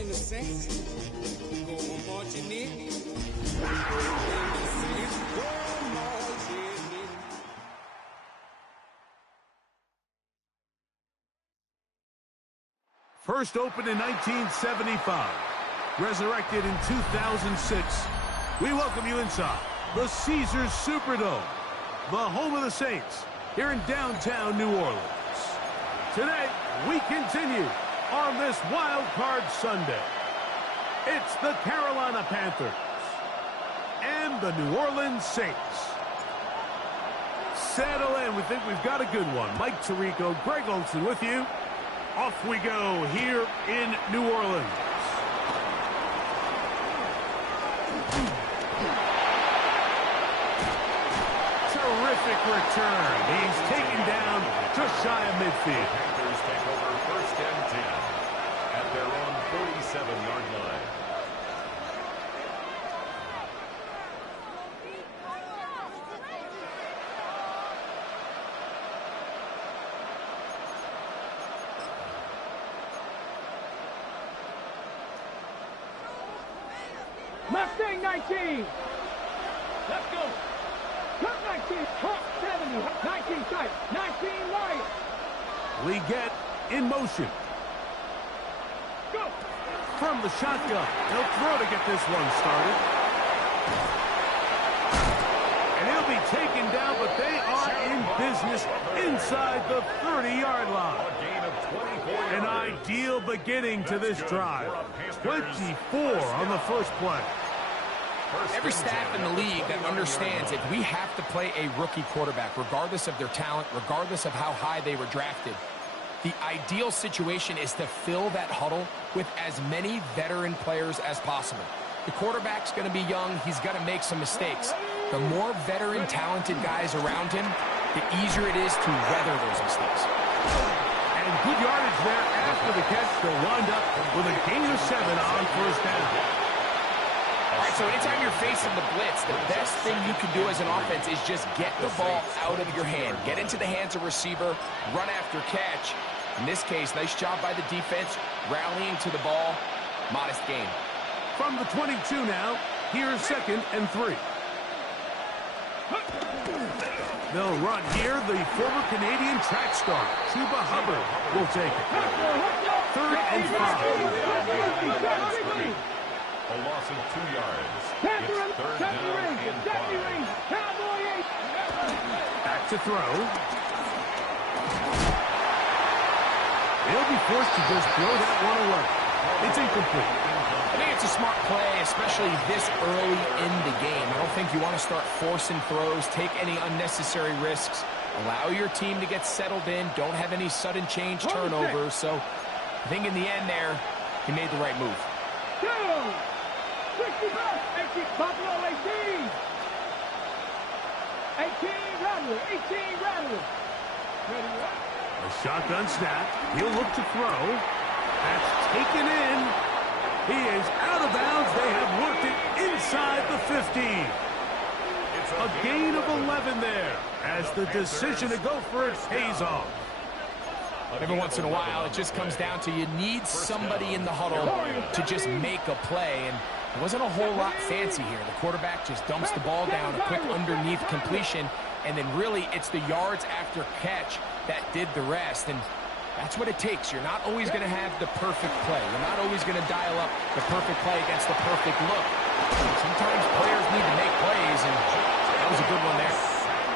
in the Saints. Go marching in. First opened in 1975, resurrected in 2006. We welcome you inside the Caesars Superdome, the home of the Saints, here in downtown New Orleans. Today, we continue on this Wild Card Sunday. It's the Carolina Panthers and the New Orleans Saints. Settle in. We think we've got a good one. Mike Tirico, Greg Olsen with you. Off we go here in New Orleans. Terrific return. He's taken down just shy of midfield. Panthers take over 1st and 10 at their own 47-yard line. Mustang 19. Let's go. Cut 19. Hawk 70. 19 tight. 19 wide. We get in motion. Go. From the shotgun. He'll throw to get this one started. And he'll be taken down, but they are in business inside the 30-yard line. An ideal beginning to this drive. 24 on the first play. Every staff in the league that understands if we have to play a rookie quarterback, regardless of their talent, regardless of how high they were drafted, the ideal situation is to fill that huddle with as many veteran players as possible. The quarterback's going to be young. He's going to make some mistakes. The more veteran, talented guys around him, the easier it is to weather those mistakes. And good yardage there after the catch. They'll wind up with a gain of 7 on first down. All right, so anytime you're facing the blitz, the best thing you can do as an offense is just get the ball out of your hand. Get into the hands of receiver, run after catch. In this case, nice job by the defense, rallying to the ball. Modest gain. From the 22 now, here's 2nd and 3. They'll run here. The former Canadian track star, Chuba Hubbard, will take it. 3rd and 5. A loss of 2 yards. It's 3rd down and 5. Back to throw. He'll be forced to just throw that one away. It's incomplete. I think it's a smart play, especially this early in the game. I don't think you want to start forcing throws, take any unnecessary risks. Allow your team to get settled in. Don't have any sudden change turnovers. So I think in the end there, he made the right move. 18, Buffalo 18. 18, Rattler. 18, Rattler. A shotgun snap. He'll look to throw. That's taken in. He is out of bounds. They have worked it inside the 15. A gain of 11 there as the decision to go for it pays off. Every once in a while, it just comes down to you need somebody in the huddle to just make a play. And it wasn't a whole lot fancy here. The quarterback just dumps the ball down, a quick underneath completion, and then really it's the yards after catch that did the rest. And that's what it takes. You're not always going to have the perfect play. You're not always going to dial up the perfect play against the perfect look. Sometimes players need to make plays, and that was a good one there.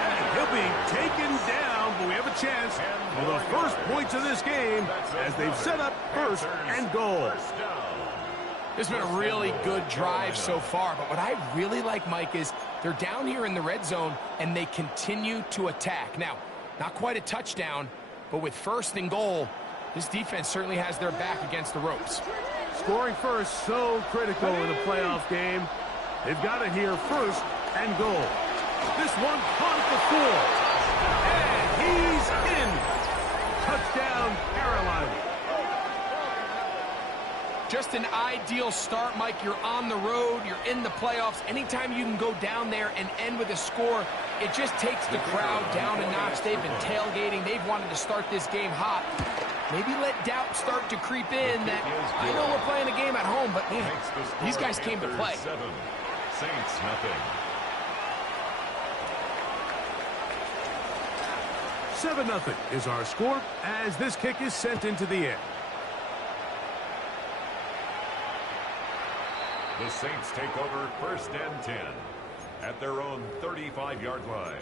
And he'll be taken down, but we have a chance for the first points of this game as they've set up 1st and goal. This has been a really good drive so far, but what I really like, Mike, is they're down here in the red zone, and they continue to attack. Now, not quite a touchdown, but with 1st and goal, this defense certainly has their back against the ropes. Scoring first, so critical in a playoff game. They've got it here, 1st and goal. This one caught at the 4. And he's in. Touchdown, Carolina. Just an ideal start, Mike. You're on the road. You're in the playoffs. Anytime you can go down there and end with a score, it just takes the crowd down a notch. They've been tailgating. They've wanted to start this game hot. maybe let doubt start to creep in that I know we're playing a game at home, but man, these guys came to play. 7, Saints nothing. 7-0 is our score as this kick is sent into the air. The Saints take over 1st and 10 at their own 35-yard line.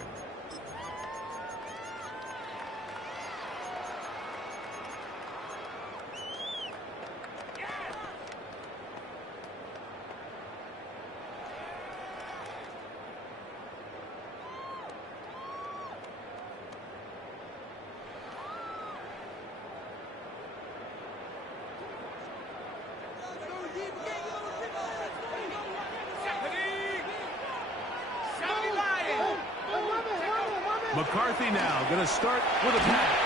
McCarthy now going to start with a pass.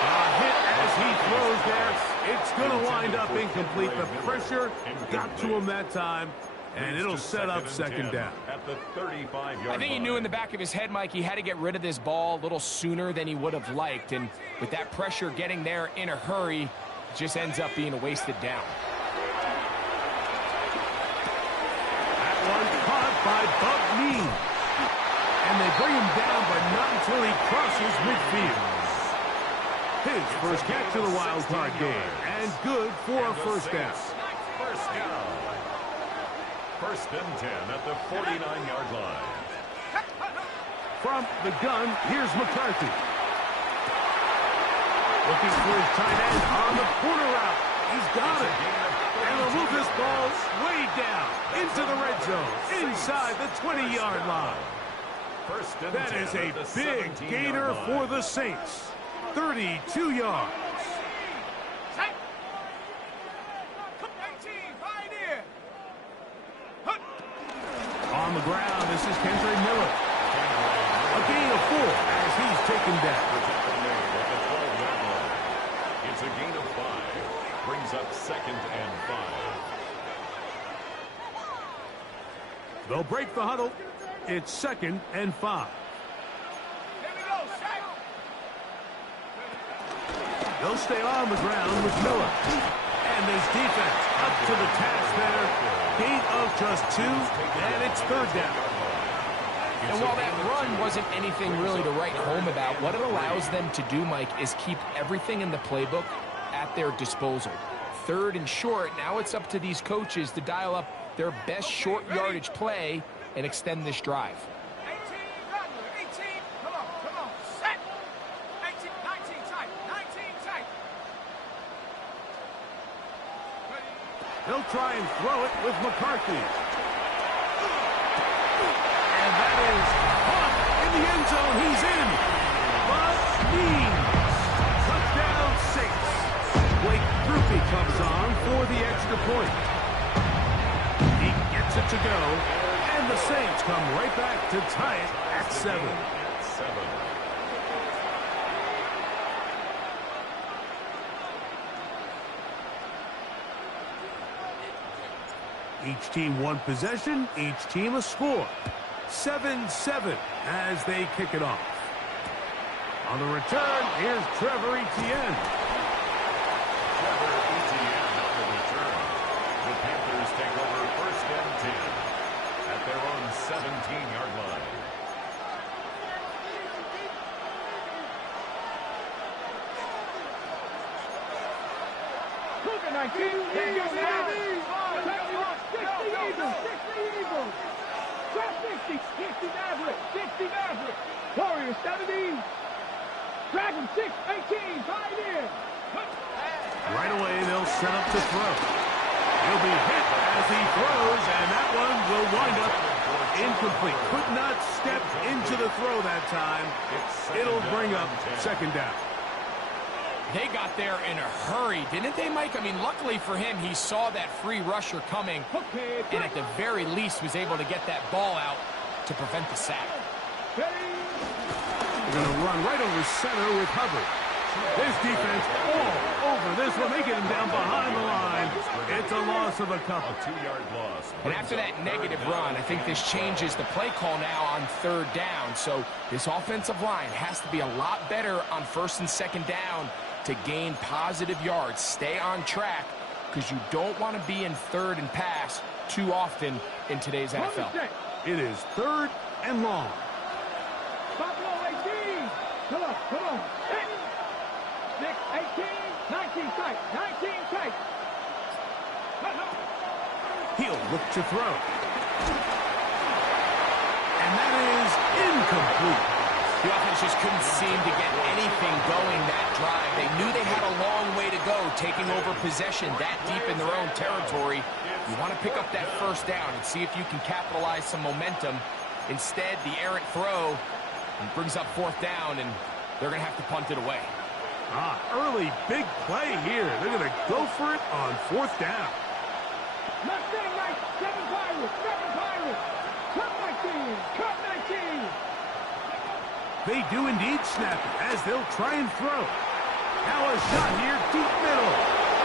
A hit as he throws there. It's going to wind up incomplete. The pressure got to him that time, and it'll set up 2nd down. At the 35-yard I think he knew in the back of his head, Mike, he had to get rid of this ball a little sooner than he would have liked. And with that pressure getting there in a hurry, it just ends up being a wasted down. That one caught by Bub Means. And they bring him down, but not until he crosses midfield. His first catch of the wild card game, and good for a 1st down. 1st down. 1st and 10 at the 49-yard line. From the gun, here's McCarthy. Looking for his tight end on the corner route. He's got it. And they'll move this ball way down into the red zone, inside the 20-yard line. That is a big gainer for the Saints. 32 yards. On the ground, this is Kendre Miller. A gain of 4 as he's taken down. It's a gain of 5. Brings up 2nd and 5. They'll break the huddle. It's 2nd and 5. They'll stay on the ground with Miller. And this defense up to the task there. Gain of just 2, and it's 3rd down. And while that run wasn't anything really to write home about, what it allows them to do, Mike, is keep everything in the playbook at their disposal. 3rd and short, now it's up to these coaches to dial up their best short yardage play and extend this drive. 18, come on, set. 18, 19 tight, 19 tight. They'll try and throw it with McCarthy. And that is caught in the end zone. He's in. But Means. Touchdown Saints. Blake Grupe comes on for the extra point. He gets it to go. And the Saints come right back to tie it at 7. Each team one possession, each team a score. 7-7 as they kick it off. On the return, here's Trevor Etienne. Trevor Etienne on the return. The Panthers take over 1st and 10 at their own 17-yard line. Cougar 19, there you go now. 60 Eagles. Drop 60 Maverick. Warriors 70. Dragon 6, 18, Pioneer. Right away, they'll set up to throw. He'll be hit as he throws, and that one will wind up incomplete. Could not step into the throw that time. It'll bring up 2nd down. They got there in a hurry, didn't they, Mike? I mean, luckily for him, he saw that free rusher coming, and at the very least was able to get that ball out to prevent the sack. They're going to run right over center with Hubbard. This defense all over this one. They get him down behind the line. It's a loss of a couple. A 2-yard loss. And after that negative run, I think this changes the play call now on 3rd down. So this offensive line has to be a lot better on 1st and 2nd down to gain positive yards. Stay on track because you don't want to be in third and pass too often in today's NFL. It is 3rd and long. Buffalo 18. Come on. 6, 18, 19 tight. 19 tight. He'll look to throw. And that is incomplete. The offense just couldn't seem to get anything going that drive. They knew they had a long way to go, taking over possession that deep in their own territory. You want to pick up that first down and see if you can capitalize some momentum. Instead, the errant throw brings up 4th down, and they're going to have to punt it away. Early big play here. They're going to go for it on 4th down. Mustang Knights, 7 Pirates. Cut 19. They do indeed snap it as they'll try and throw. Now a shot here, deep middle.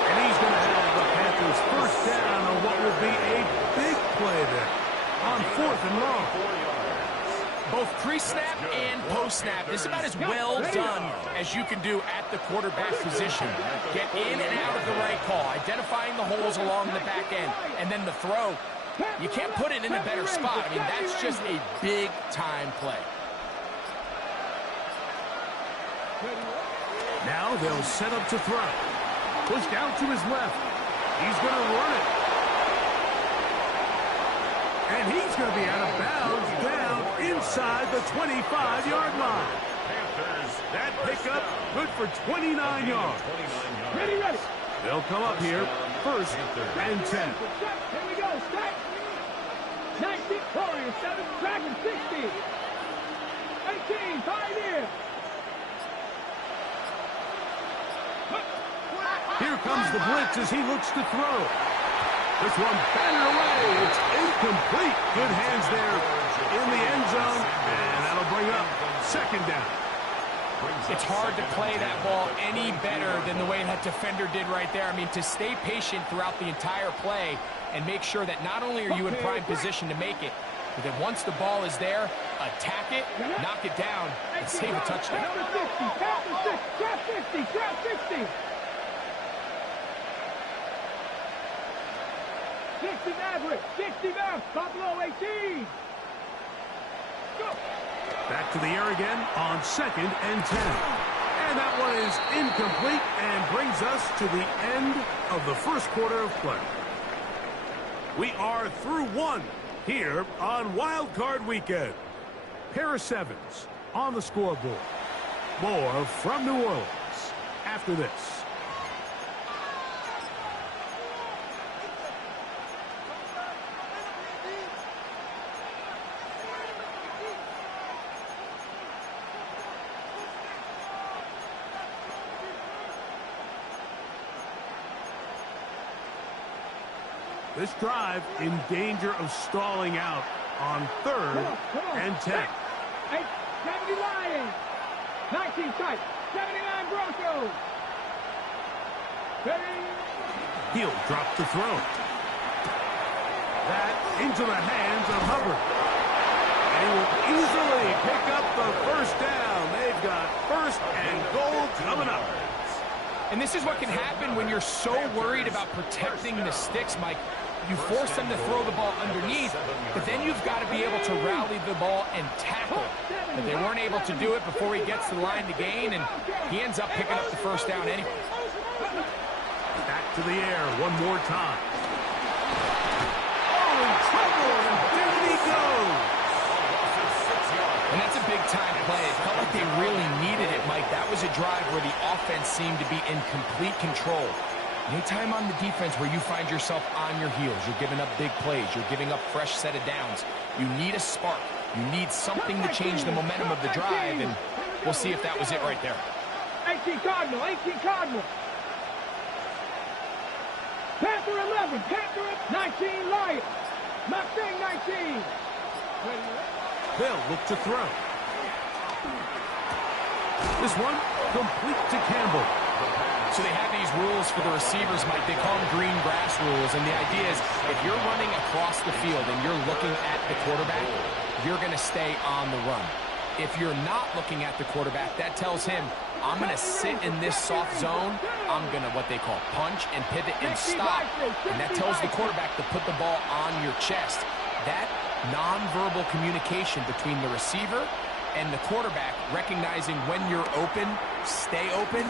And he's going to have the Panthers first down on what will be a big play there on 4th and long. Both pre-snap and post-snap. This is about as well done as you can do at the quarterback position. Get in and out of the right call, identifying the holes along the back end, and then the throw. You can't put it in a better spot. I mean, that's just a big-time play. Now they'll set up to throw. Pushed out to his left. He's going to run it. And he's going to be out of bounds down inside the 25-yard line. That pickup good for 29 yards. Ready. They'll come up here, 1st and 10. Here we go. Stack. 19, 7, Dragon 60. 18, 5 here. Here comes the blitz as he looks to throw. This one batted away. It's incomplete. Good hands there in the end zone. And that'll bring up 2nd down. It's hard to play that ball any better than the way that defender did right there. I mean, to stay patient throughout the entire play and make sure that not only are you in prime position to make it, but that once the ball is there, attack it, knock it down, and save a touchdown. Number 60, trap 50. 60 Maverick, 60 Maverick, Buffalo 18. Go. Back to the air again on 2nd and 10. And that one is incomplete and brings us to the end of the 1st quarter of play. We are through 1 here on Wild Card Weekend. Pair of 7s on the scoreboard. More from New Orleans after this. This drive in danger of stalling out on 3rd and 10. 70 Lions. 19 tight. 79 Broncos. He'll drop to throw. That into the hands of Hubbard. And he will easily pick up the 1st down. They've got 1st and goal coming up. And this is what can happen when you're so worried about protecting the sticks, Mike. You force them to throw the ball underneath, but then you've got to be able to rally the ball and tackle. But they weren't able to do it before he gets to the line to gain, and he ends up picking up the 1st down anyway. Back to the air one more time. Oh, in trouble, and down he goes. And that's a big-time play. It felt like they really needed it, Mike. That was a drive where the offense seemed to be in complete control. Anytime on the defense where you find yourself on your heels, you're giving up big plays, you're giving up fresh set of downs, you need a spark. You need something to change the momentum of the drive, and we'll see if that was it right there. 18 Cardinal. Panther 11, Panther 19 Lions. Mustang 19. They'll look to throw. This one complete to Campbell. So they have these rules for the receivers, Mike. They call them green grass rules. And the idea is if you're running across the field and you're looking at the quarterback, you're going to stay on the run. If you're not looking at the quarterback, that tells him, I'm going to sit in this soft zone. I'm going to what they call punch and pivot and stop. And that tells the quarterback to put the ball on your chest. That nonverbal communication between the receiver and the quarterback, recognizing when you're open, stay open,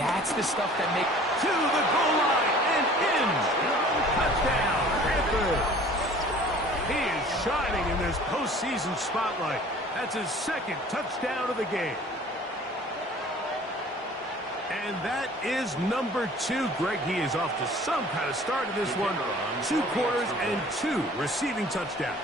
that's the stuff that makes... To the goal line and in. Touchdown, Panthers. He is shining in this postseason spotlight. That's his second touchdown of the game. And that is number 2. Greg, he is off to some kind of start in this one. 2 quarters and 2 receiving touchdowns.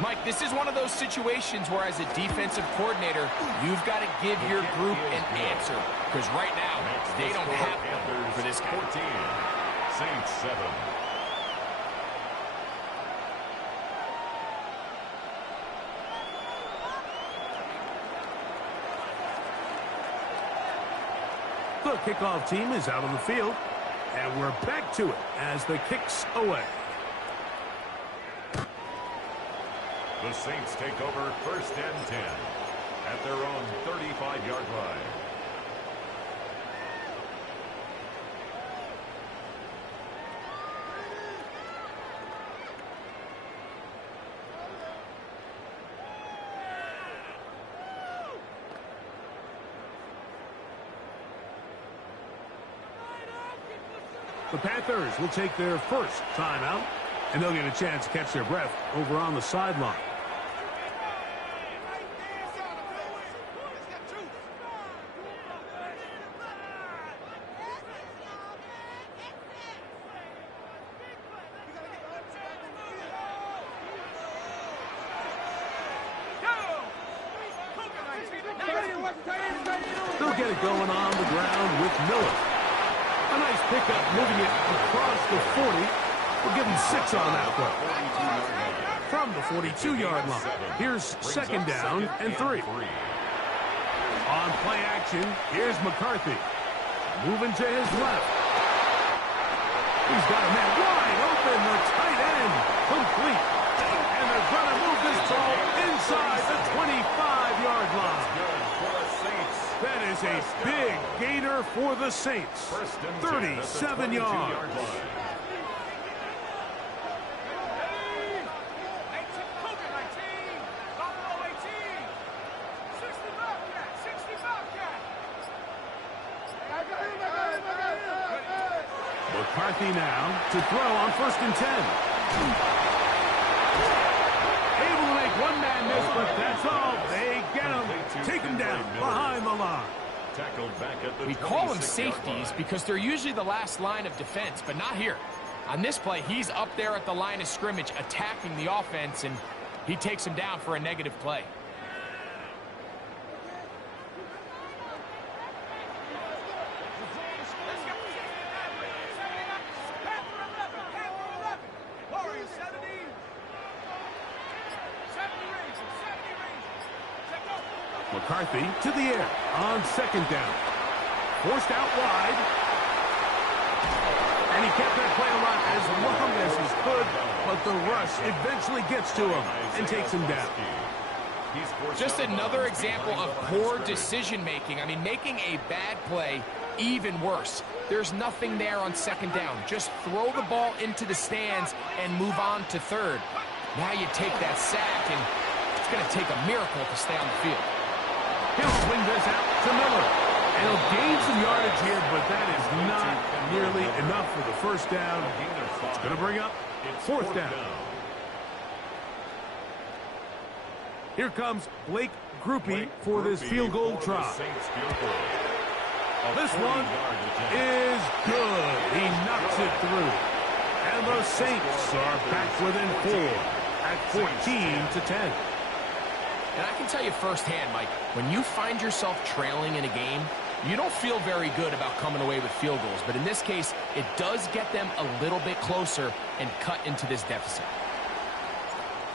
Mike, this is one of those situations where as a defensive coordinator, you've got to give your group an answer. Because right now, they don't have one for this guy. 14, Saints 7. The kickoff team is out on the field, and we're back to it as the kick's away. The Saints take over 1st and 10 at their own 35-yard line. The Panthers will take their first timeout, and they'll get a chance to catch their breath over on the sideline. They'll get it going on the ground with Miller. A nice pickup, moving it across the 40. We'll give him 6 on that one. From the 42-yard line. Here's 2nd down and 3. On play action, here's McCarthy. Moving to his left. He's got a man wide open, the tight end. Complete. And they're going to move this ball inside the 25-yard line. That is a big gainer for the Saints. 37 yards. McCarthy now to throw on 1st and 10. Able to make one man miss, but that's all. They get him. Take him down behind the line. We call them safeties because they're usually the last line of defense, but not here. On this play, he's up there at the line of scrimmage attacking the offense, and he takes him down for a negative play. McCarthy to the air on 2nd down. Forced out wide. And he kept that play alive as long as he could, but the rush eventually gets to him and takes him down. Just another example of poor decision-making. I mean, making a bad play even worse. There's nothing there on 2nd down. Just throw the ball into the stands and move on to 3rd. Now you take that sack, and it's going to take a miracle to stay on the field. He'll swing this out to Miller. And he'll gain some yardage here, but that is not nearly enough for the 1st down. It's going to bring up 4th down. Here comes Blake Grupe for this field goal try. This one is good. He knocks it through. And the Saints are back within 4 at 14-10. And I can tell you firsthand, Mike, when you find yourself trailing in a game, you don't feel very good about coming away with field goals. But in this case, it does get them a little bit closer and cut into this deficit.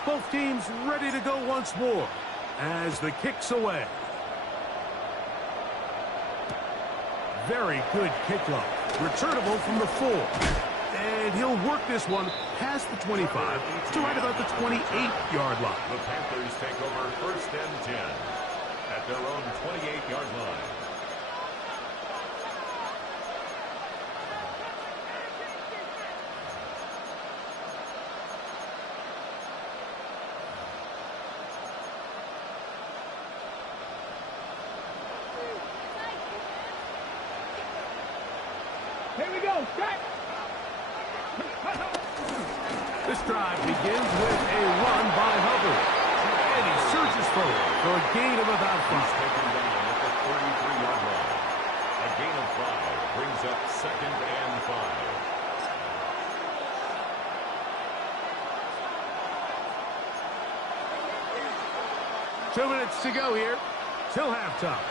Both teams ready to go once more as the kick's away. Very good kickoff. Returnable from the 4. And he'll work this one past the 25 to right about the 28-yard line. The Panthers take over first and 10 at their own 28-yard line. Here we go, set. This drive begins with a run by Hubbard. And he surges forward for a gain of about 5. Taken down at the 33-yard line. A gain of 5 brings up second and 5. 2 minutes to go here till halftime.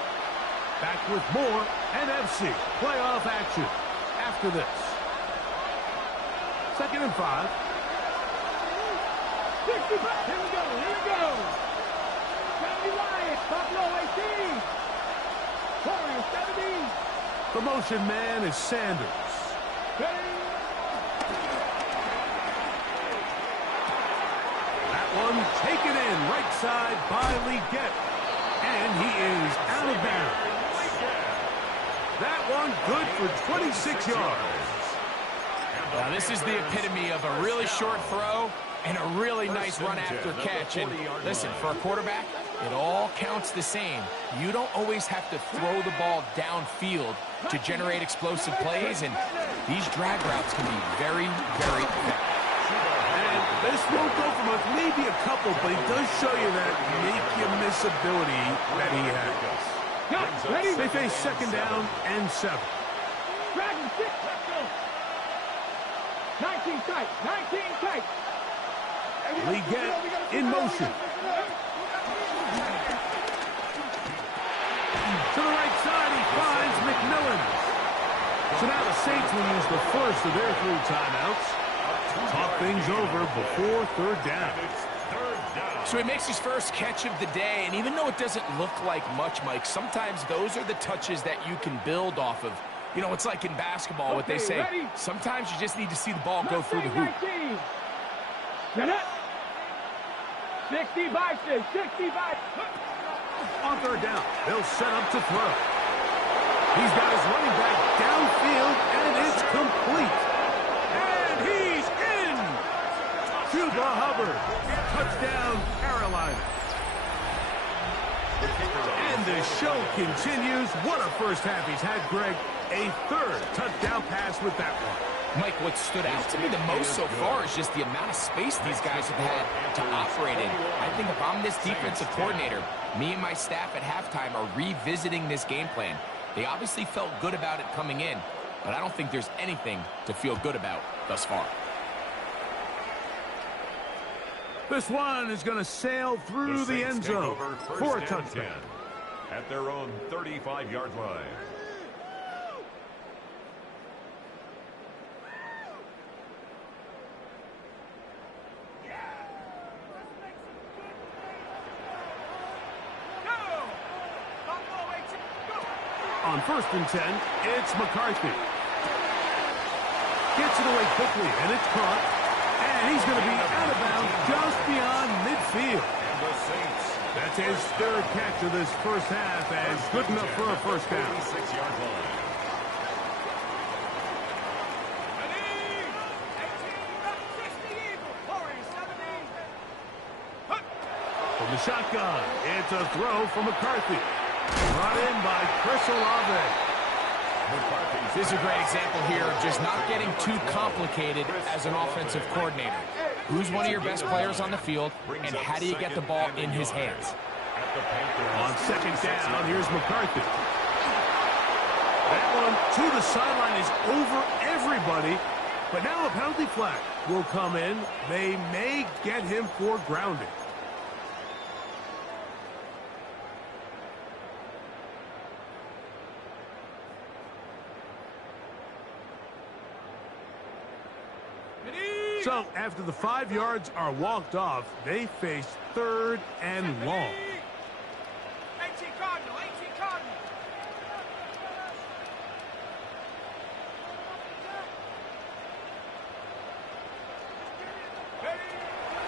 Back with more NFC playoff action after this. Second and 5. 65. Here we go. 70 Lions. Buffalo 18. Warriors 17. The motion man is Sanders. That one taken in right side by Legette. And he is out of bounds. That one good for 26 yards. Now, this is the epitome of a really short throw and a really nice run after catch. And listen, for a quarterback, it all counts the same. You don't always have to throw the ball downfield to generate explosive plays, and these drag routes can be very, very effective. And this won't go for much, maybe a couple, but it does show you that make-you-miss ability that he has. They face second down and 7. Dragon 6, let's go. 19 tight, 19 tight. Legette in motion. To the right side, he finds McMillan. So now the Saints will use the first of their 3 timeouts. Talk things over before third down. So he makes his first catch of the day, and even though it doesn't look like much, Mike, sometimes those are the touches that you can build off of. You know, it's like in basketball, what they say, sometimes you just need to see the ball go through the hoop. 65, 65. On third down, they'll set up to throw. He's got his running back downfield, and it's complete. And he's in! Chuba Hubbard. Touchdown, Carolina. And the show continues. What a first half he's had, Greg. A third touchdown pass with that one. Mike, what stood out to me the most so far is just the amount of space these guys have had to operate in. I think if I'm this defensive coordinator, me and my staff at halftime are revisiting this game plan. They obviously felt good about it coming in, but I don't think there's anything to feel good about thus far. This one is going to sail through the end zone for a touchdown. At their own 35-yard line. On first and 10, it's McCarthy. Gets it away quickly, and it's caught. And he's going to be out of bounds just beyond midfield. And the Saints. That's his third catch of this first half, and good enough for a first down. 36-yard line. From the shotgun, it's a throw from McCarthy. Brought in by Chris Olave. This is a great example here of just not getting too complicated as an offensive coordinator. Who's one of your best players on the field, and how do you get the ball in his hands? On second down, here's McCarthy. That one to the sideline is over everybody, but now a penalty flag will come in. They may get him for grounding. So, after the 5 yards are walked off, they face third and long. 18 Cardinal, 18 Cardinal.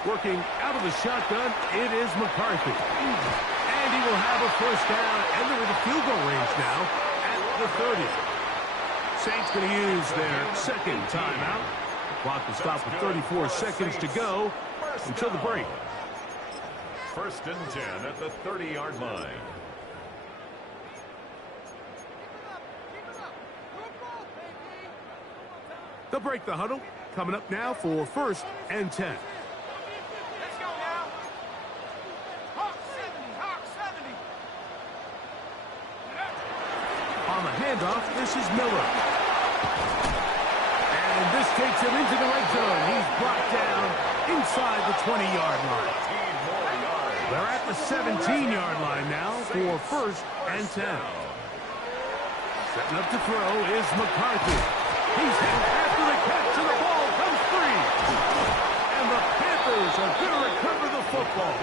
Working out of the shotgun, it is McCarthy. And he will have a first down, and they're in the field goal range now at the 30. Saints going to use their second timeout. Clock will stop with 34 seconds to go until the break. First and 10 at the 30-yard line. They'll break the huddle. Coming up now for first and 10. Let's go now. Hawk 70, Hawk 70. On the handoff, this is Miller. And this takes him into the red zone. He's brought down inside the 20-yard line. They're at the 17-yard line now for first and 10. Setting up to throw is McCarthy. He's hit after the catch, and the ball comes free. And the Panthers are going to recover the football.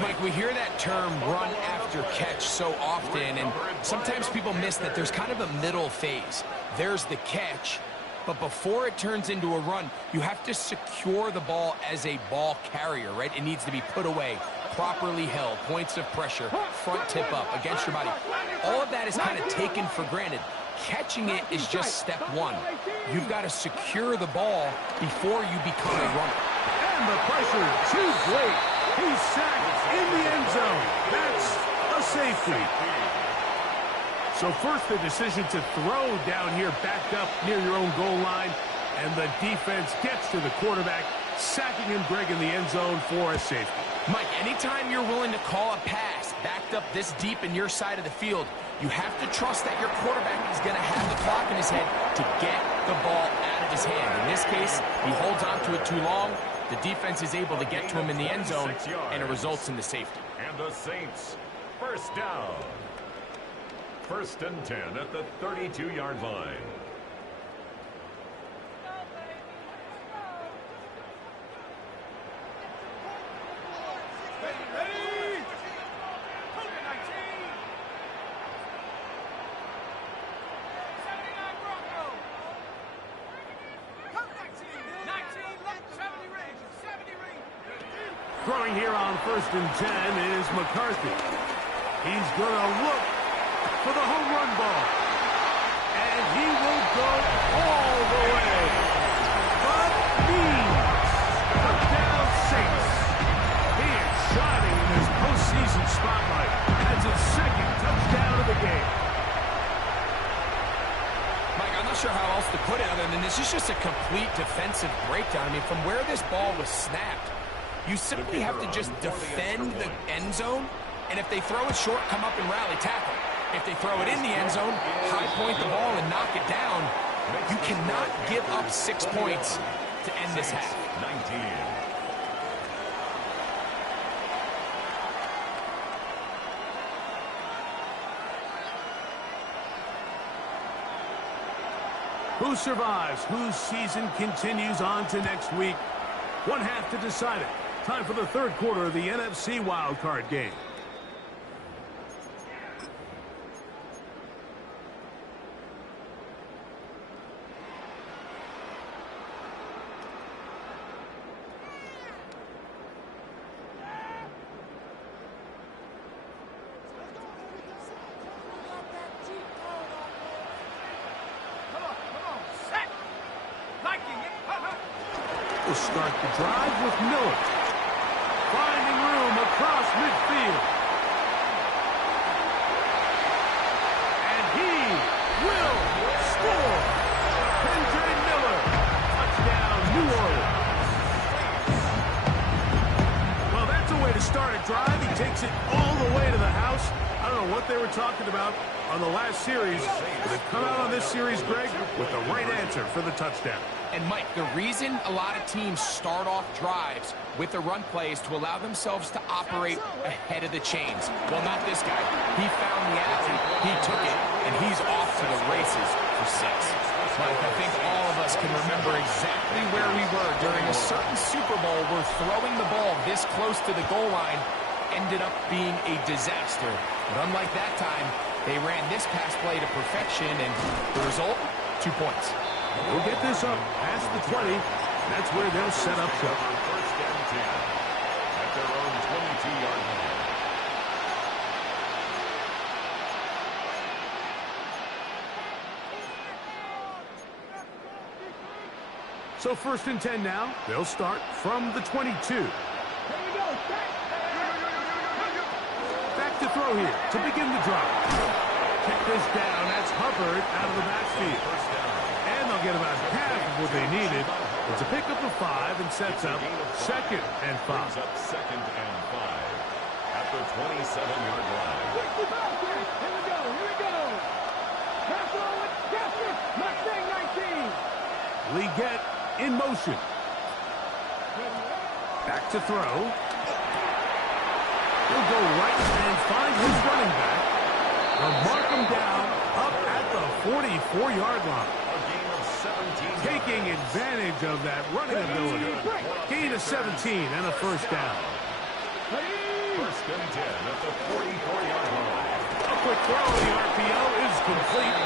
Mike, we hear that term run after catch so often, and sometimes people miss that there's kind of a middle phase. There's the catch, but before it turns into a run, you have to secure the ball as a ball carrier, right? It needs to be put away, properly held, points of pressure, front tip up against your body. All of that is kind of taken for granted. Catching it is just step one. You've got to secure the ball before you become a runner. And the pressure too great. He's sacked in the end zone. That's a safety. So first the decision to throw down here, backed up near your own goal line. And the defense gets to the quarterback, sacking him, Greg, in the end zone for a safety. Mike, anytime you're willing to call a pass backed up this deep in your side of the field, you have to trust that your quarterback is going to have the clock in his head to get the ball out of his hand. In this case, he holds on to it too long. The defense is able to get to him in the end zone, and it results in the safety. And the Saints, first down. First and 10 at the 32-yard line. Throwing here on first and 10 is McCarthy. He's going to look for the home run ball. And he will go all the way. But Means, touchdown Saints. He is shining in his postseason spotlight. That's his second touchdown of the game. Mike, I'm not sure how else to put it other than this is just a complete defensive breakdown. I mean, from where this ball was snapped, you simply have to just defend the end zone, and if they throw it short, come up and rally tackle. If they throw it in the end zone, high point the ball and knock it down. You cannot give up 6 points to end this half. 19. Who survives? Whose season continues on to next week? One half to decide it. Time for the third quarter of the NFC wildcard game. We'll start the drive with Miller. Finding room across midfield. And he will score. Kendre Miller. Touchdown, New Orleans. Well, that's a way to start a drive. He takes it all the way to the house. I don't know what they were talking about on the last series, but they've come out on this series, Greg, with the right answer for the touchdown. And, Mike, the reason a lot of teams start off drives with a run play is to allow themselves to operate ahead of the chains. Well, not this guy. He found the alley, he took it, and he's off to the races for 6. Mike, I think all of us can remember exactly where we were during a certain Super Bowl where throwing the ball this close to the goal line ended up being a disaster. But unlike that time, They ran this pass play to perfection, and the result, 2 points. We'll get this up past the 20. That's where they'll set up shop. First and 10 at their own 22-yard line. So first and 10 now. They'll start from the 22. Here we go. Back to throw here to begin the drive. Kick this down. That's Hubbard out of the backfield. And they'll get about half of what they needed. It's a pickup of 5 and sets up second and 5. Brings up second and 5 at the 27-yard line. 65 back. Here we go. Here we go. Pass on with Jeffrey. Mustang 19. Legette in motion. Back to throw. He'll go right and find his running back. They'll mark him down up at the 44-yard line. A gain of 17. Taking advantage of that running ability. Gain of 17 and a first down. First and 10 at the 44-yard line. A quick throw. The RPO is complete.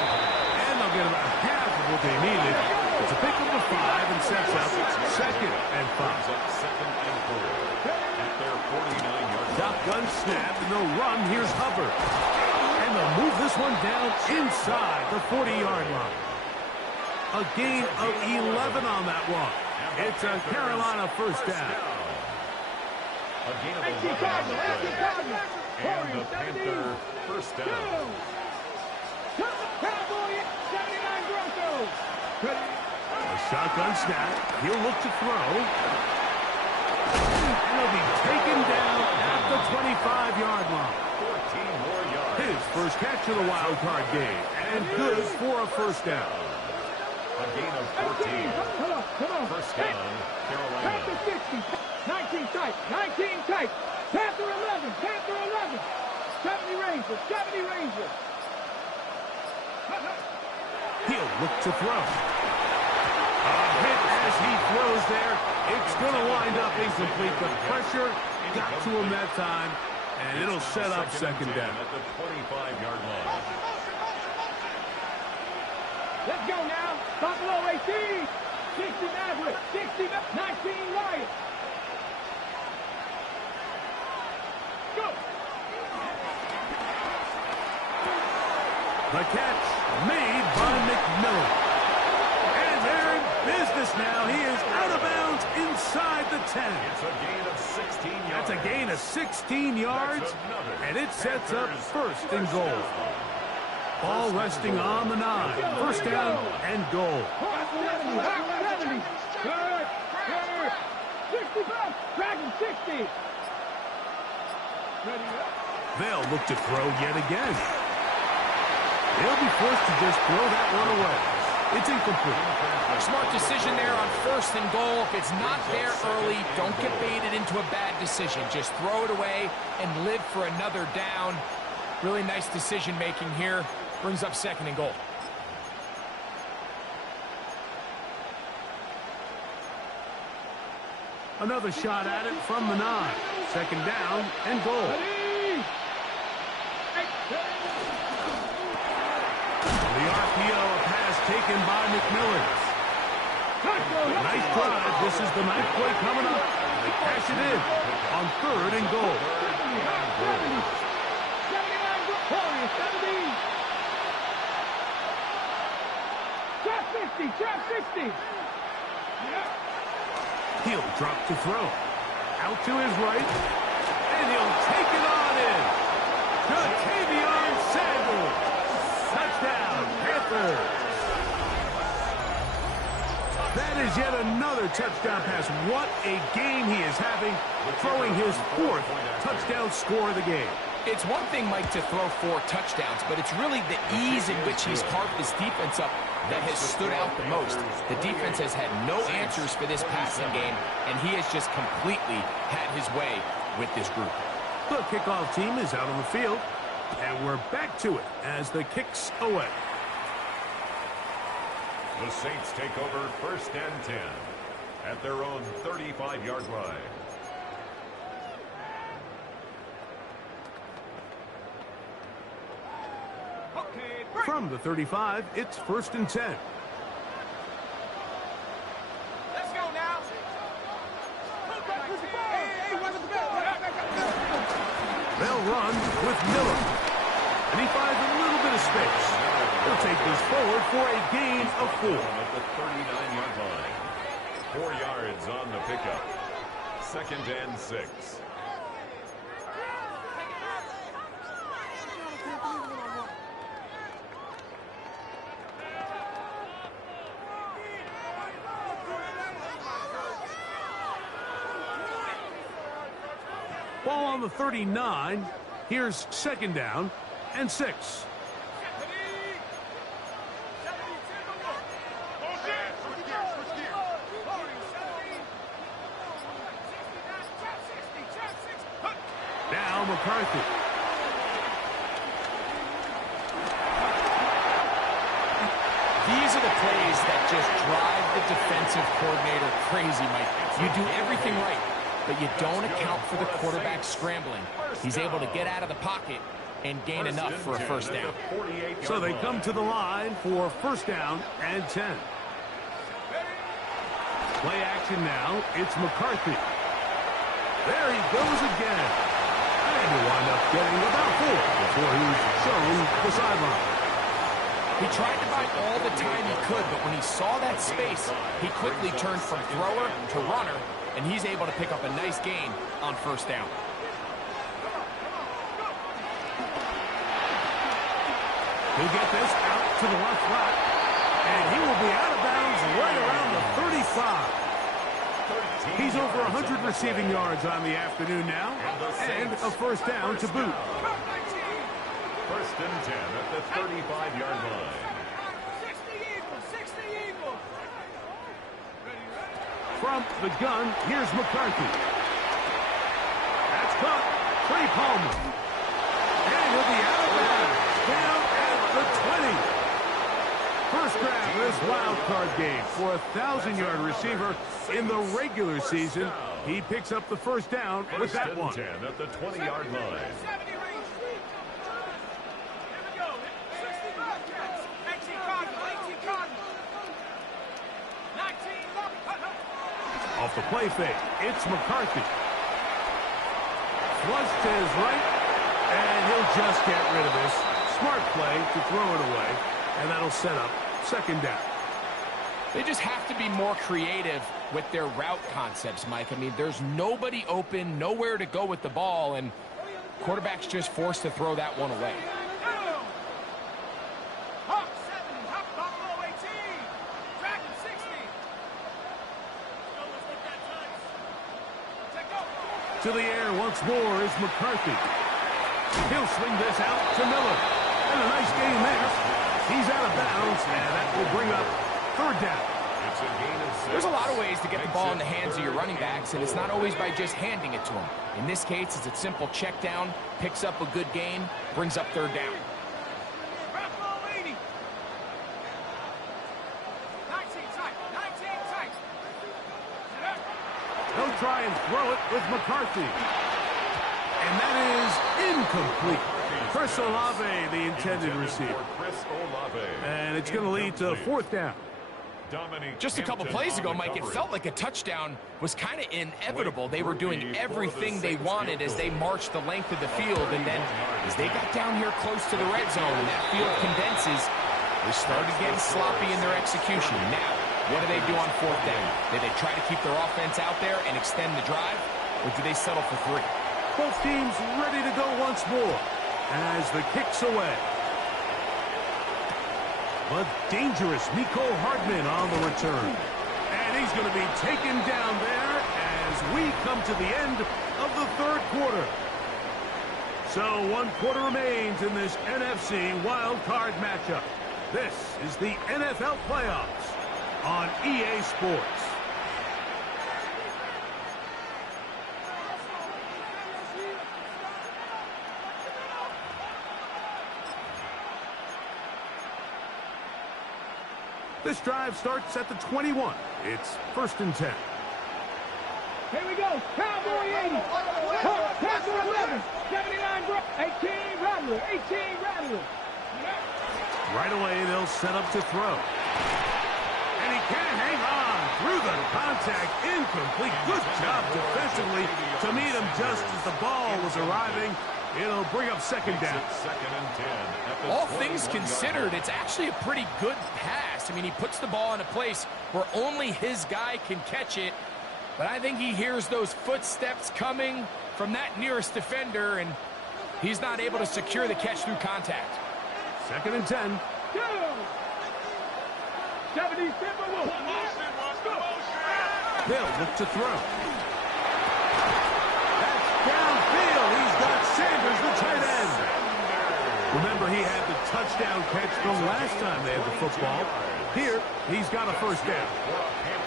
And they'll get about half of what they needed. It's a pickup of 5 and sets up second and 5. Brings up second and 4 at their 49-yard line. Shotgun snap, and they'll run. Here's Hubbard. And they'll move this one down inside the 40-yard line. A gain of 11 on that one. It's a Carolina first down. A gain of 11 on the play. And the Panther first down. Cowboy 79 Broncos. A shotgun snap. He'll look to throw. And he'll be taken down at the 25-yard line. 14 more yards. His first catch of the wild card game. And good for a first down. A gain of 14. Come on. First down, Carolina. Panther 60. 19 tight. 19 tight. Panther 11. Panther 11. 70 Rangers. 70 Rangers. He'll look to throw. A hit as he throws there. It's going to wind up incomplete. The pressure got to him that time, and it'll set up second down. At the 25-yard line. Let's go now. Buffalo 18. 60 Maverick. 60 19 Riot. Go. The catch made by McMillan. And they're in business now. He is out of bounds inside the 10. It's a gain of 16 yards. That's a gain of 16 yards, and it sets up first and goal. Ball resting on the 9. First down and goal. 70. Good. 65. Dragon 60. They'll look to throw yet again. They'll be forced to just throw that one away. It's incomplete. Smart decision there on first and goal. If it's not there early, don't get baited into a bad decision. Just throw it away and live for another down. Really nice decision-making here. Brings up second and goal. Another shot at it from the 9. Second down and goal. The RPO, a pass taken by McMillan. Nice drive. This is the ninth play coming up. They cash it in on third and goal. 70. Trap 60. He'll drop to throw. Out to his right. And he'll take it on in. Ja'Tavion Sanders. Touchdown, Panthers. That is yet another touchdown pass. What a game he is having, throwing his 4th touchdown score of the game. It's one thing, Mike, to throw 4 touchdowns, but it's really the ease in which he's carved his defense up that has stood out the most. The defense has had no answers for this passing game, and he has just completely had his way with this group. The kickoff team is out on the field, and we're back to it as the kicks away. The Saints take over first and 10 at their own 35-yard line. From the 35, it's 1st and 10. Let's go now. They'll run with Miller. And he finds a little bit of space. He'll take this forward for a gain of 4. At the 39-yard line. 4 yards on the pickup. 2nd and 6. Ball on the 39. Here's 2nd down and 6. Now McCarthy. These are the plays that just drive the defensive coordinator crazy, Mike. You do everything right, but you don't account for the quarterback scrambling. He's able to get out of the pocket and gain enough for a 1st down. So they come to the line for 1st down and 10. Play action now. It's McCarthy. There he goes again. And he'll wind up getting about 4 before he's shown the sideline. He tried to buy all the time he could, but when he saw that space, he quickly turned from thrower to runner, and he's able to pick up a nice gain on 1st down. He'll get this out to the left flat, and he will be out of bounds right around the 35. He's over 100 receiving yards on the afternoon now, and a 1st down to boot. 1st and 10 at the 35-yard line. 60 Eagle. From the gun, here's McCarthy. That's caught. Trey Palmer. And he'll be out of bounds. Down at the 20. First grab of this wild card game for a 1,000-yard receiver in the regular season. He picks up the 1st down with that one. 10 at the 20-yard line. Off the play fake, it's McCarthy. Flush to his right, and he'll just get rid of this. Smart play to throw it away, and that'll set up 2nd down. They just have to be more creative with their route concepts, Mike. I mean, there's nobody open, nowhere to go with the ball, and quarterback's just forced to throw that one away. To the air once more is McCarthy. He'll swing this out to Miller. And a nice gain there. He's out of bounds, and that will bring up 3rd down. It's a gain of 6. There's a lot of ways to get the ball in the hands of your running backs, and it's not always by just handing it to them. In this case, it's a simple check down, picks up a good gain, brings up 3rd down. He'll try and throw it with McCarthy. And that is incomplete. Chris Olave, the intended receiver. And it's going to lead to 4th down. Just a couple plays ago, Mike, it felt like a touchdown was kind of inevitable. They were doing everything they wanted as they marched the length of the field, and then as they got down here close to the red zone and that field condenses, they started getting sloppy in their execution. Now, what do they do on 4th down? Do they try to keep their offense out there and extend the drive, or do they settle for 3? Both teams ready to go once more as the kick's away. But dangerous Mecole Hardman on the return. And he's going to be taken down there as we come to the end of the 3rd quarter. So 1 quarter remains in this NFC wild card matchup. This is the NFL playoffs on EA Sports. This drive starts at the 21. It's 1st and 10. Here we go. Cowboy 80. Panther 11. 79 Brock. 18 Rattler. 18 Rattler. Right away, they'll set up to throw. And he can't hang on through the contact. Incomplete. Good job defensively to meet him just as the ball was arriving. It'll bring up second down. Second and 10. All things considered, it's actually a pretty good pass. I mean, he puts the ball in a place where only his guy can catch it. But I think he hears those footsteps coming from that nearest defender, and he's not able to secure the catch through contact. Second and 10. 77 will. They'll look to throw. That's downfield. He's got Sanders, the tight end. Remember, he had the touchdown catch the last time they had the football. Here, he's got a first down.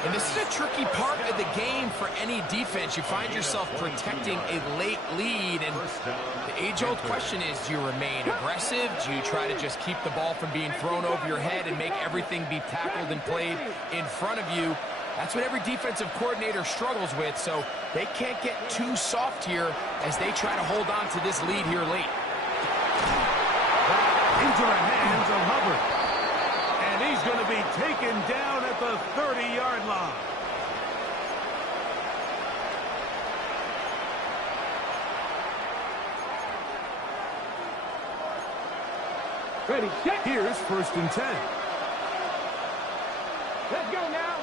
And this is a tricky part of the game for any defense. You find yourself protecting a late lead, and the age-old question is, do you remain aggressive? Do you try to just keep the ball from being thrown over your head and make everything be tackled and played in front of you? That's what every defensive coordinator struggles with, so they can't get too soft here as they try to hold on to this lead here late. Into the hands of Hubbard. And he's going to be taken down at the 30-yard line. Ready, set. Here's first and 10. Let's go now.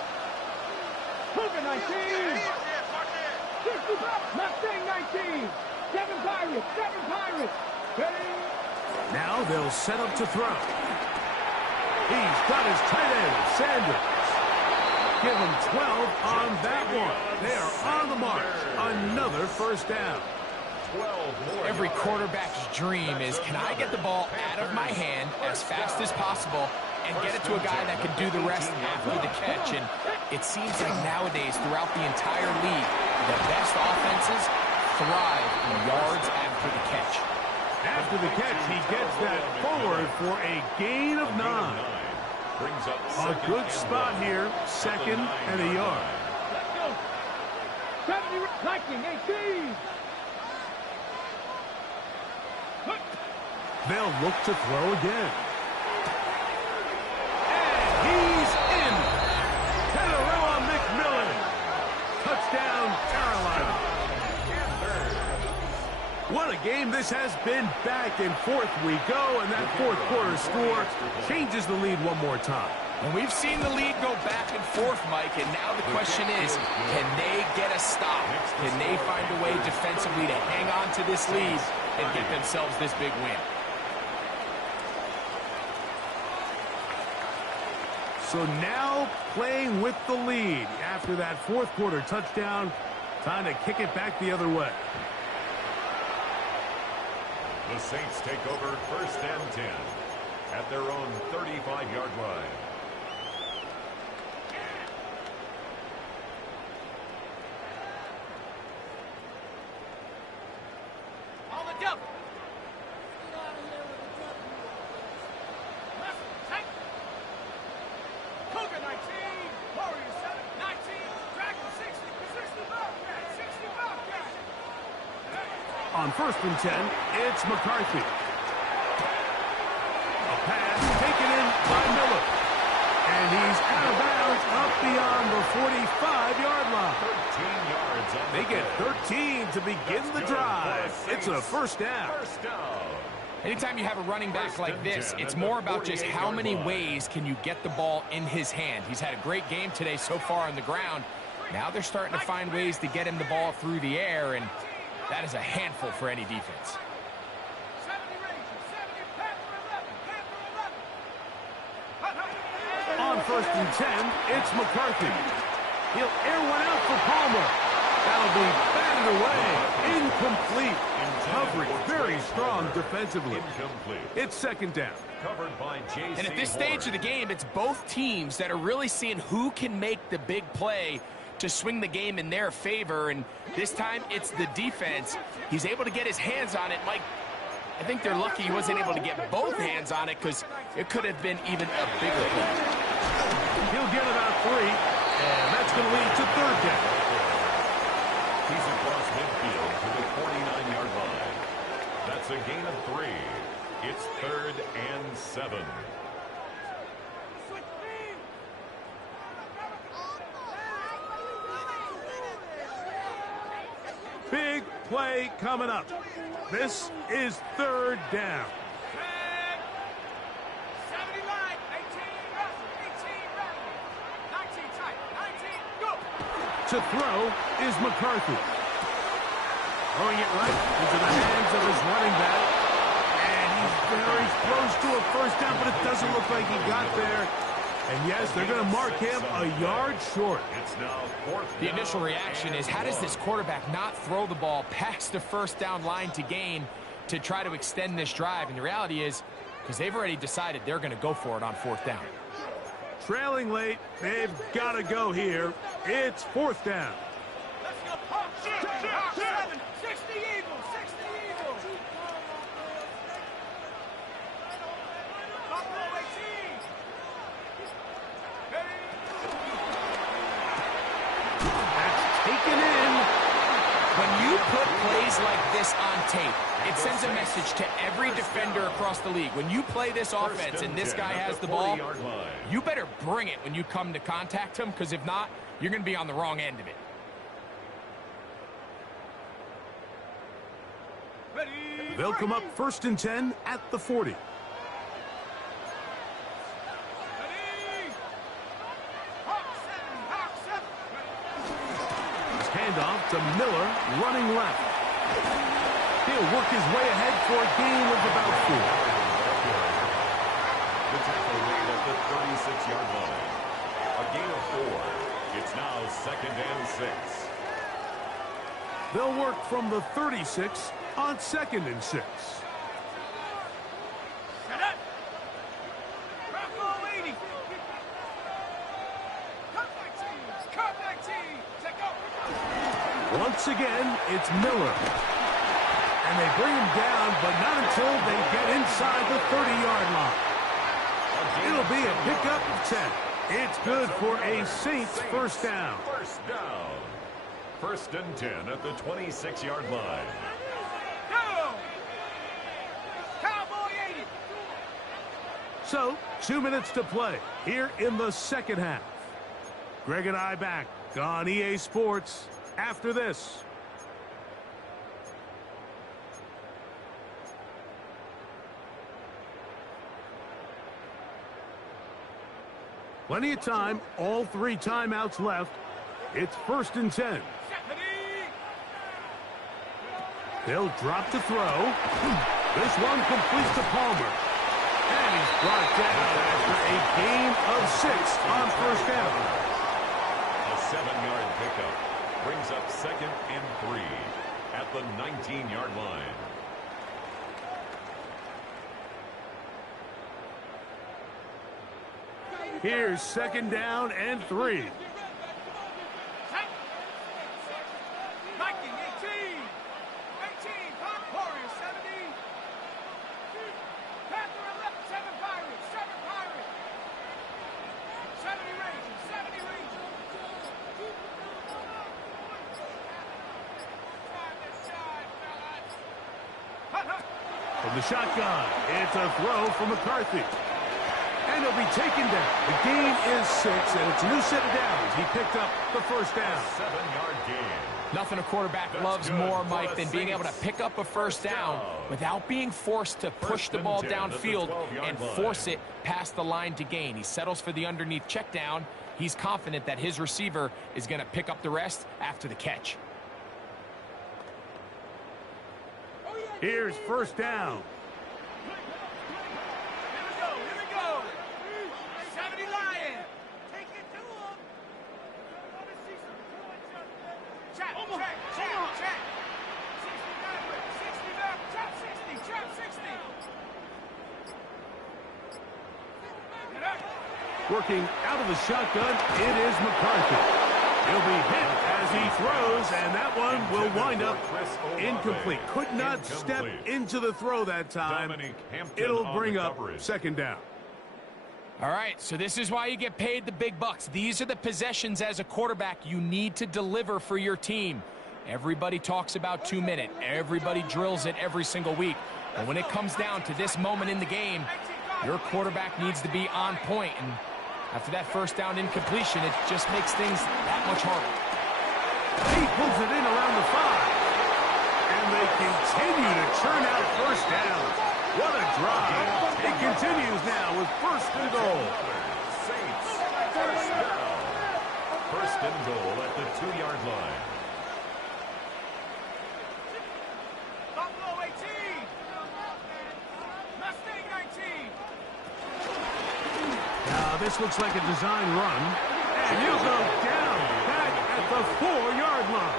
Cougar 19. 65. Mustang 19. 7 Pirates. 7 Pirates. Ready. Now they'll set up to throw. He's got his tight end, Sanders. Give him 12 on that one. They are on the march. Another first down. Every quarterback's dream is, can I get the ball out of my hand as fast as possible and get it to a guy that can do the rest after the catch? And it seems like nowadays, throughout the entire league, the best offenses thrive in yards after the catch. After the catch, he gets that forward for a gain of 9. A good spot here, second and a yard. Let's go. 70. 19. 18. They'll look to throw again. And he's in. Tenerella McMillan. Touchdown, Carolina. What a game this has been. Back and forth we go, and that fourth quarter score changes the lead one more time. And we've seen the lead go back and forth, Mike, and now the question is, can they get a stop? Can they find a way defensively to hang on to this lead and get themselves this big win? So now playing with the lead after that fourth quarter touchdown, time to kick it back the other way. The Saints take over first and 10 at their own 35-yard line. On the jump. Cougar 19. Warriors 7. 19. Dragon 60. 65. 65. On first and 10, it's McCarthy. A pass taken in by Miller. And he's out of bounds up beyond the 45-yard line. 13 yards on They get 13 to begin the drive. It's a first down. first down. Anytime you have a running back like this, it's more about just how many ways can you get the ball in his hand. He's had a great game today so far on the ground. Now they're starting to find ways to get him the ball through the air, and that is a handful for any defense. 70 Rangers. 70 Panther 11. Panther 11. On first and 10, it's McCarthy. He'll air one out for Palmer. That'll be batted away. Incomplete. Coverage very strong defensively. Incomplete. It's second down. Covered by J.C. And at this stage of the game, it's both teams that are really seeing who can make the big play to swing the game in their favor, and this time it's the defense. He's able to get his hands on it. Mike, I think they're lucky he wasn't able to get both hands on it, because it could have been even a bigger play. He'll get about 3, and that's going to lead to third down. He's across midfield to the 49-yard line. That's a gain of 3. It's 3rd and 7. Big play coming up. This is 3rd down. 70 line, 18 right, 19 tight, 19, go! To throw is McCarthy. Throwing it right into the hands of his running back. And he's very close to a first down, but it doesn't look like he got there. And yes, they're going to mark him a yard short. It's now 4th down. The initial reaction is, how does this quarterback not throw the ball past the first down line to gain to try to extend this drive? And the reality is, because they've already decided they're going to go for it on 4th down. Trailing late, they've got to go here. It's 4th down. Let's go! Hawk 7, 60 Eagles, 60 Eagles! Buffalo 18! That's taken in. When you put plays like this on tape, it sends a message to every defender across the league. When you play this offense and this guy has the ball, you better bring it when you come to contact him, because if not, you're going to be on the wrong end of it. They'll come up 1st and 10 at the 40. Handoff to Miller, running left. He'll work his way ahead for a gain of about 4. The tackle made at the 36-yard line. A gain of 4. It's now 2nd and 6. They'll work from the 36 on 2nd and 6. Once again, it's Miller. And they bring him down, but not until they get inside the 30-yard line. It'll be a pickup of 10. It's good for a Saints first down. First down. 1st and 10 at the 26-yard line. Go! Cowboy 80! So, 2 minutes to play here in the second half. Greg and I back on EA Sports after this. Plenty of time, all 3 timeouts left. It's 1st and 10. They'll drop to throw. This one completes to Palmer. And he's brought down after a gain of 6 on first down. A 7-yard pickup brings up 2nd and 3 at the 19-yard line. Here's 2nd down and 3. Viking 18! 18, Pop Warriors 70! Panther 11, 7 Pirates, 7 Pirates! 70 Rangers, 70 Rangers! Try this side, fellas! Hut, hut! From the shotgun, it's a throw from McCarthy. And he'll be taken down. The gain is 6, and it's a new set of downs. He picked up the first down. 7-yard gain. Nothing a quarterback loves more, Mike, than being able to pick up a first down without being forced to push the ball downfield and force it past the line to gain. He settles for the underneath check down. He's confident that his receiver is going to pick up the rest after the catch. Here's first down. Here we go! 70 Lions! Take it to him! Check! 60 backward! 60 back! Trap 60! Trap 60! Working out of the shotgun, it is McCarthy. He'll be hit as he throws, and that one will wind up incomplete. Could not step into the throw that time. It'll bring up 2nd down. All right, so this is why you get paid the big bucks. These are the possessions as a quarterback you need to deliver for your team. Everybody talks about 2-minute. Everybody drills it every single week. But when it comes down to this moment in the game, your quarterback needs to be on point. And after that first down incompletion, it just makes things that much harder. He pulls it in around the 5. And they continue to churn out first downs. What a drive. It continues now with first and goal. Saints, first down. First and goal at the 2-yard line. Buffalo 18. Mustang 19. Now this looks like a design run. And he'll go down back at the 4-yard line.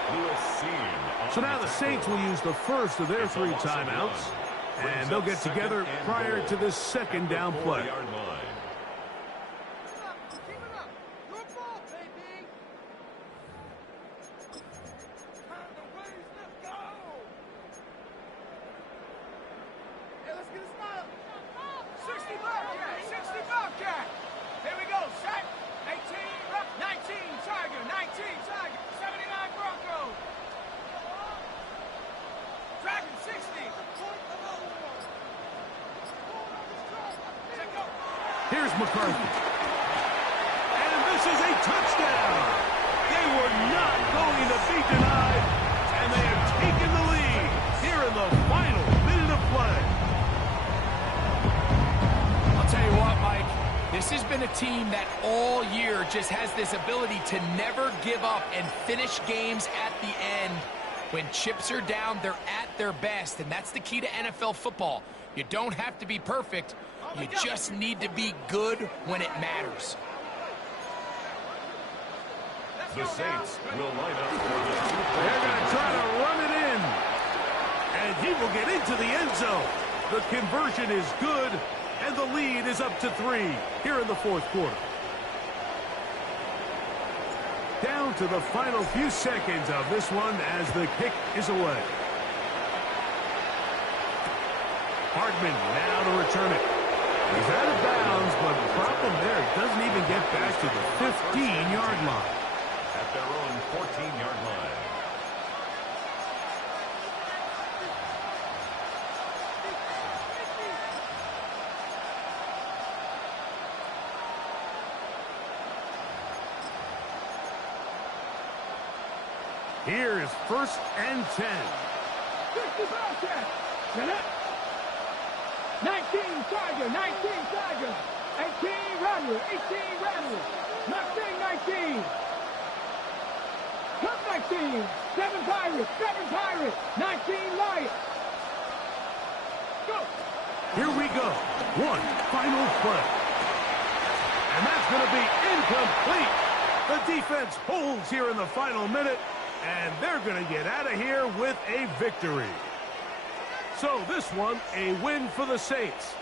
So now the Saints will use the first of their 3 timeouts. And they'll get together prior to this second down play. Here's McCarthy. And this is a touchdown. They were not going to be denied, and they have taken the lead here in the final minute of play. I'll tell you what, Mike, this has been a team that all year just has this ability to never give up and finish games at the end. When chips are down, they're at their best, and that's the key to NFL football. You don't have to be perfect. You just need to be good when it matters. The Saints will line up for the 2-point. They're going to try to run it in. And he will get into the end zone. The conversion is good, and the lead is up to 3 here in the 4th quarter. Down to the final few seconds of this one as the kick is away. Hardman now to return it. He's out of bounds, but the problem there, doesn't even get back to the 15-yard line. At their own 14-yard line. Here is 1st and 10. 19 Tiger, 19 Tiger, 18 Rattler, 18 Rattler, Mustang 19, Cup 19, 7 Pirates, 19 Lions. Go! Here we go. One final play. And that's going to be incomplete. The defense holds here in the final minute, and they're going to get out of here with a victory. So this one, a win for the Saints.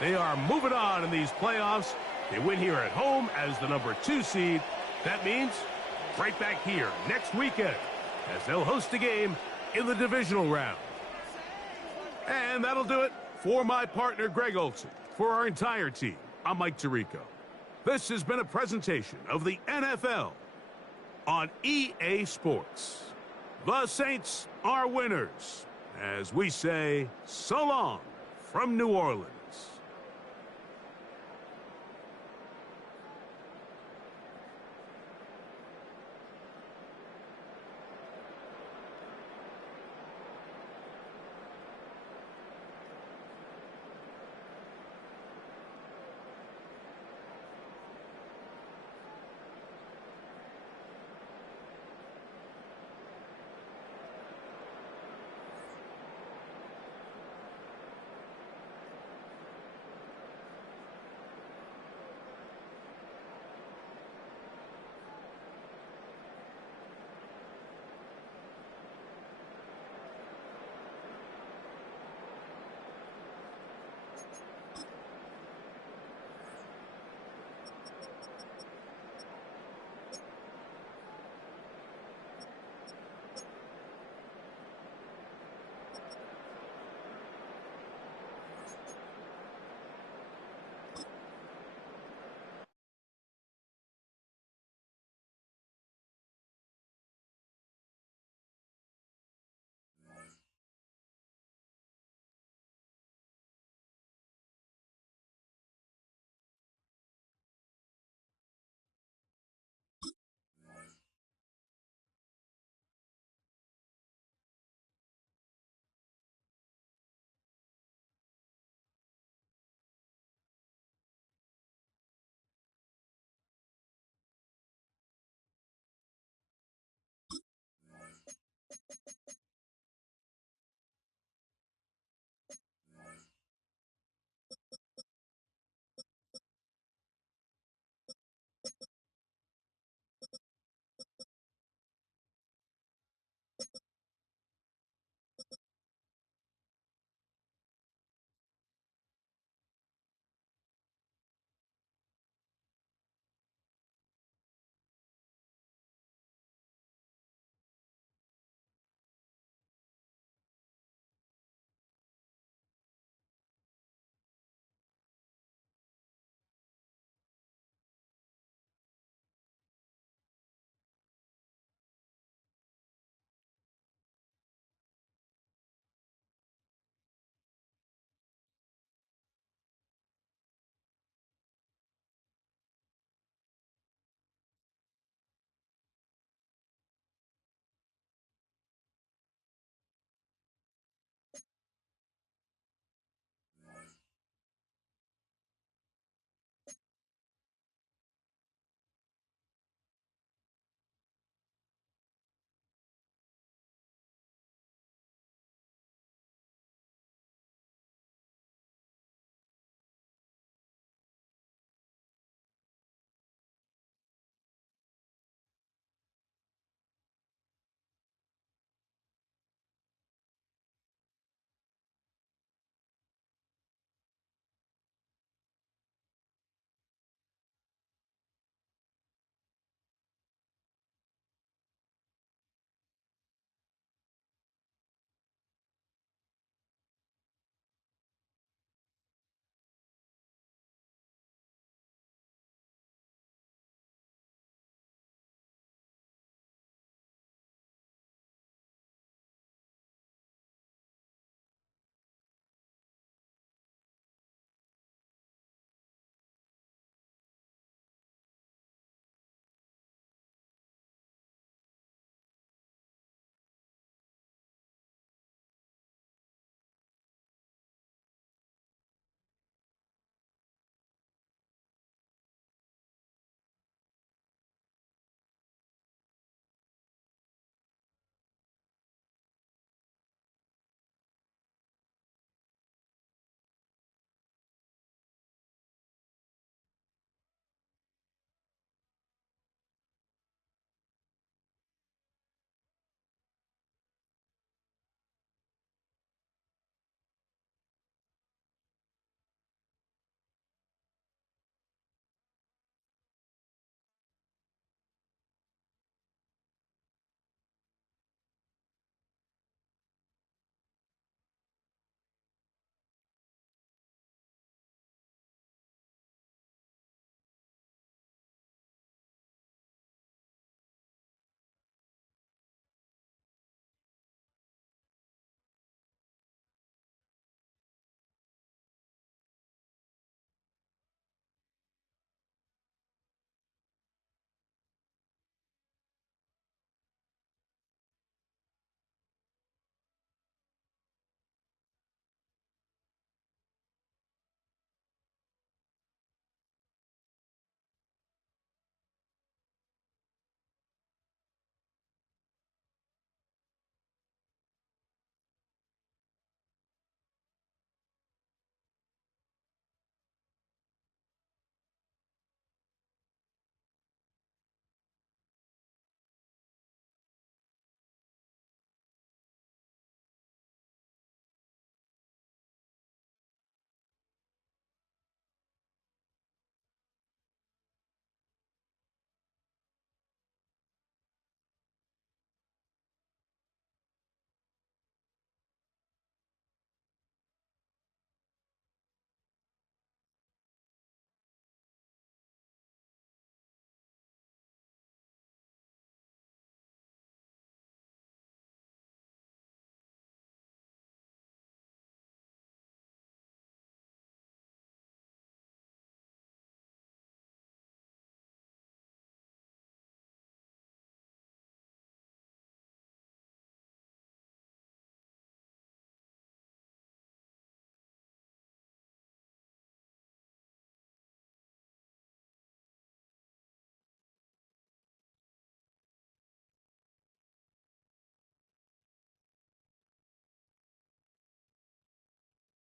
They are moving on in these playoffs. They win here at home as the number 2 seed. That means right back here next weekend as they'll host a game in the divisional round. And that'll do it for my partner, Greg Olsen. For our entire team, I'm Mike Tirico. This has been a presentation of the NFL on EA Sports. The Saints are winners. As we say, so long from New Orleans.